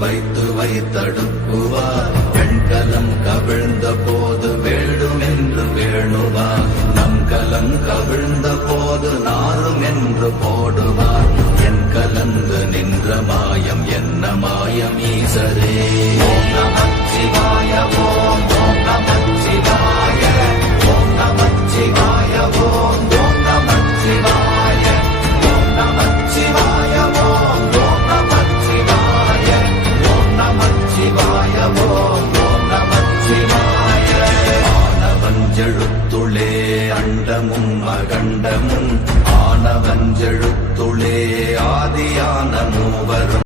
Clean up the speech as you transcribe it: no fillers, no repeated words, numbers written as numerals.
வைத்து வைத்தடுக்குவார். வெண்கலம் கவிழ்ந்த போது வேண்டுமென்று வேணுவார். நம் கலம் கவிழ்ந்த போது நாரும் என்று போடுவார். என் கலந்து நின்ற மாயம் என்ன மாயம் ஈசரே. ஓம் நமச்சிவாய ஓம் ஓம் நமச்சிவாய ஓம் நமச்சிவாய ஓம் ஓம் நமச்சிவாய ஓம் நமச்சிவாய ஓம் ஓம் நமச்சிவாய ஓம் நமச்சிவாய ஓம் ஓம் நமச்சிவாய. ஆனவஞ்செழுத்துளே அண்டமும் அகண்டமும்